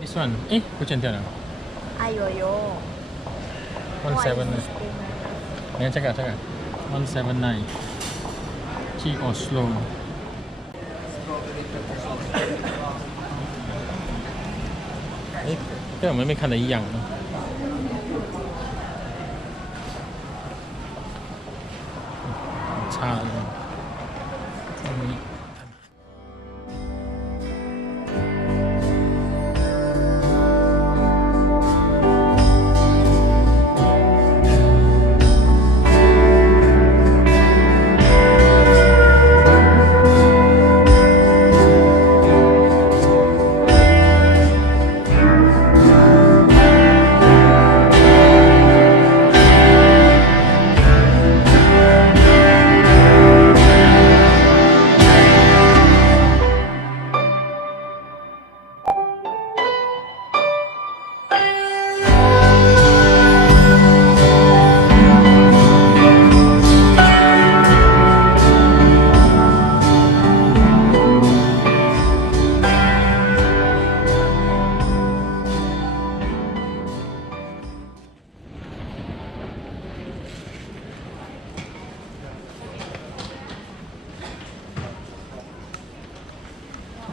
This one, which one? Ayoyo. 179. Yeah, check out. 179. ที่ Oslo. ก็เหมือนไม่คันไหนอย่างเนาะชาอันนี้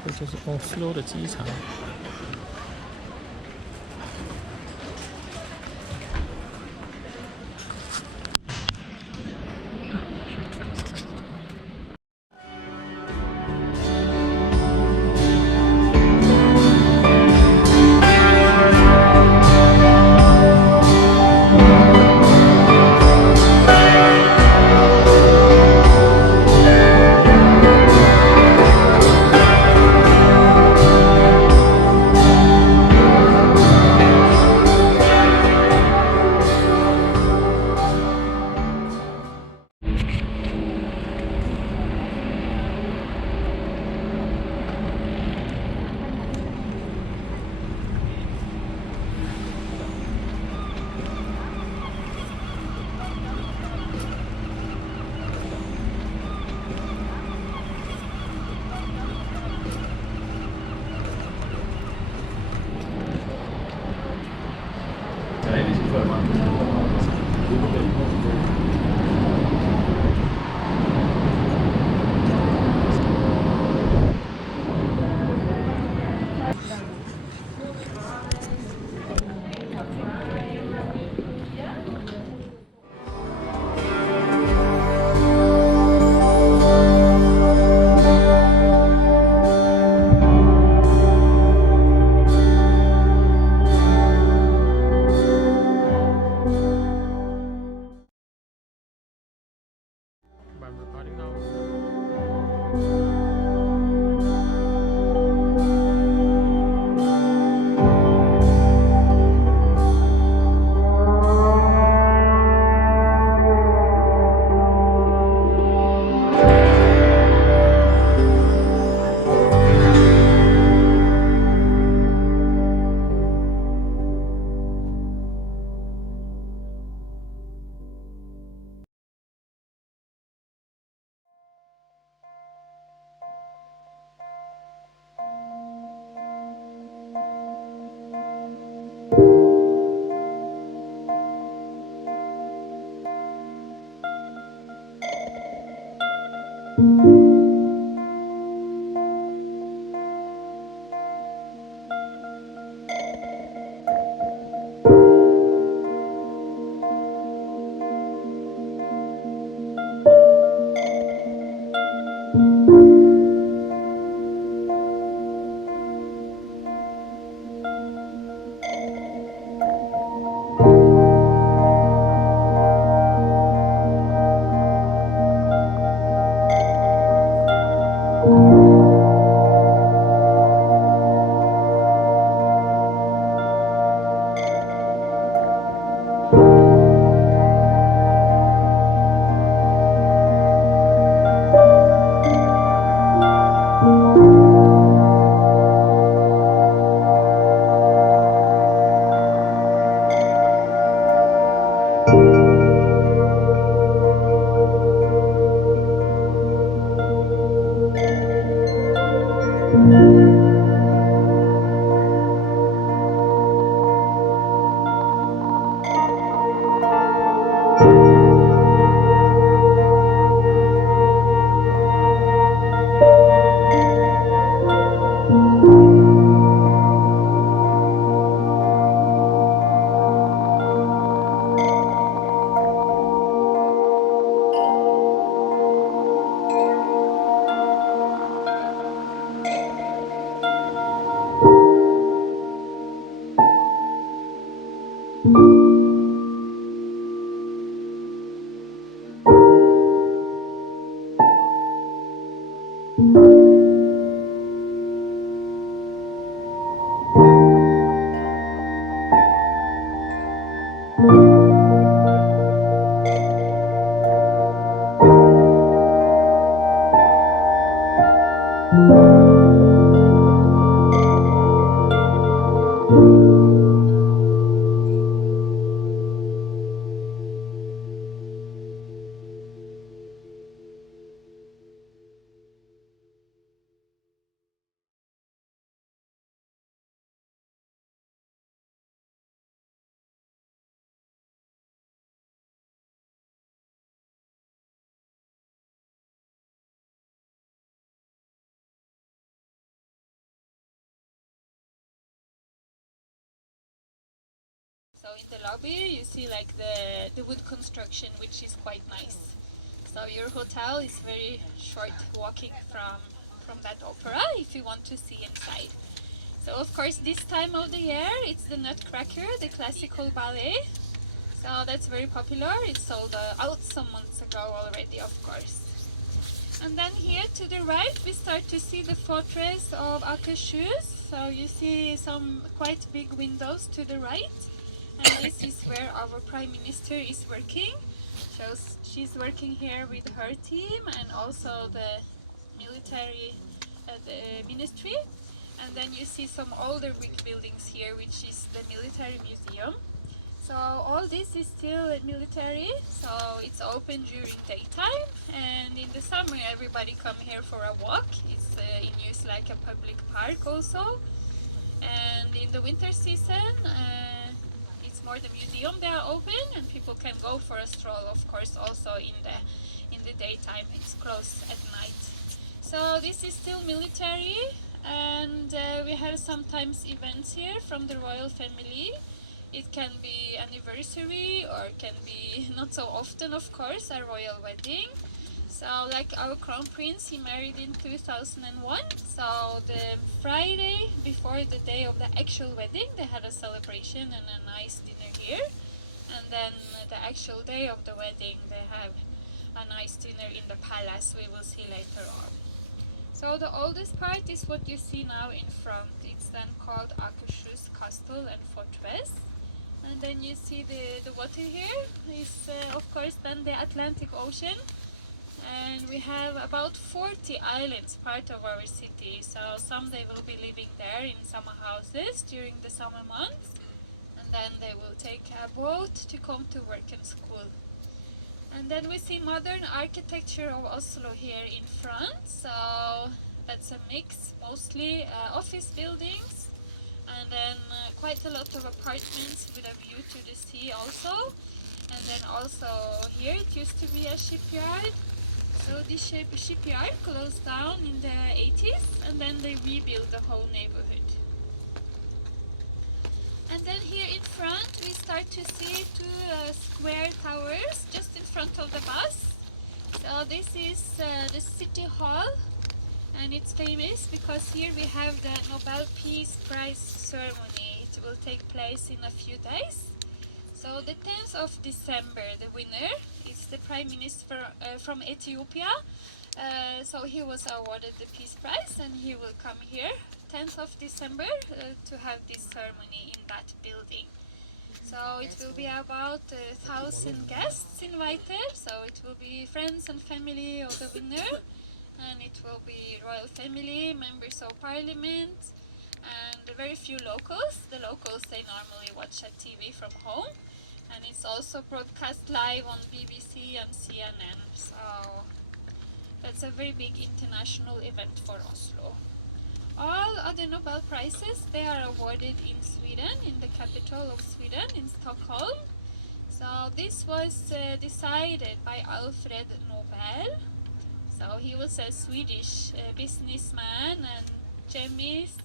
这就是 Oslo 的机场。So in the lobby you see like the wood construction, which is quite nice. So your hotel is very short walking from that opera if you want to see inside. So of course this time of the year it's the Nutcracker, the classical ballet. So that's very popular. It sold out some months ago already, of course. And then here to the right we start to see the fortress of Akershus. So you see some quite big windows to the right. And this is where our Prime Minister is working. So she's working here with her team and also the military the ministry. And then you see some older big buildings here, which is the military museum. So all this is still military, so it's open during daytime, and in the summer everybody come here for a walk. It's in use like a public park also. And in the winter season it's more the museum they are open, and people can go for a stroll, of course, also in the daytime. It's closed at night. So this is still military, and we have sometimes events here from the royal family. It can be anniversary or can be not so often, of course, a royal wedding. So like our crown prince, he married in 2001. So the Friday before the day of the actual wedding, they had a celebration and a nice dinner here. And then the actual day of the wedding, they have a nice dinner in the palace. We will see later on. So the oldest part is what you see now in front. It's then called Akershus Castle and Fortress. And then you see the water here is of course then the Atlantic Ocean. And we have about 40 islands part of our city. So some they will be living there in summer houses during the summer months. And then they will take a boat to come to work and school. And then we see modern architecture of Oslo here in front. So that's a mix, mostly office buildings, and then quite a lot of apartments with a view to the sea also. And then also here it used to be a shipyard. So this shipyard closed down in the 80s, and then they rebuilt the whole neighborhood. And then here in front we start to see two square towers just in front of the bus. So this is the City Hall, and it's famous because here we have the Nobel Peace Prize ceremony. It will take place in a few days. So the 10th of December, the winner is the Prime Minister from Ethiopia. So he was awarded the Peace Prize, and he will come here 10th of December to have this ceremony in that building. So it will be about 1,000 guests invited. So it will be friends and family of the winner, and it will be royal family, members of parliament, and very few locals. The locals, they normally watch a TV from home, and it's also broadcast live on BBC and CNN. So that's a very big international event for Oslo. All other Nobel Prizes, they are awarded in Sweden, in the capital of Sweden, in Stockholm. So this was decided by Alfred Nobel. So he was a Swedish businessman and chemist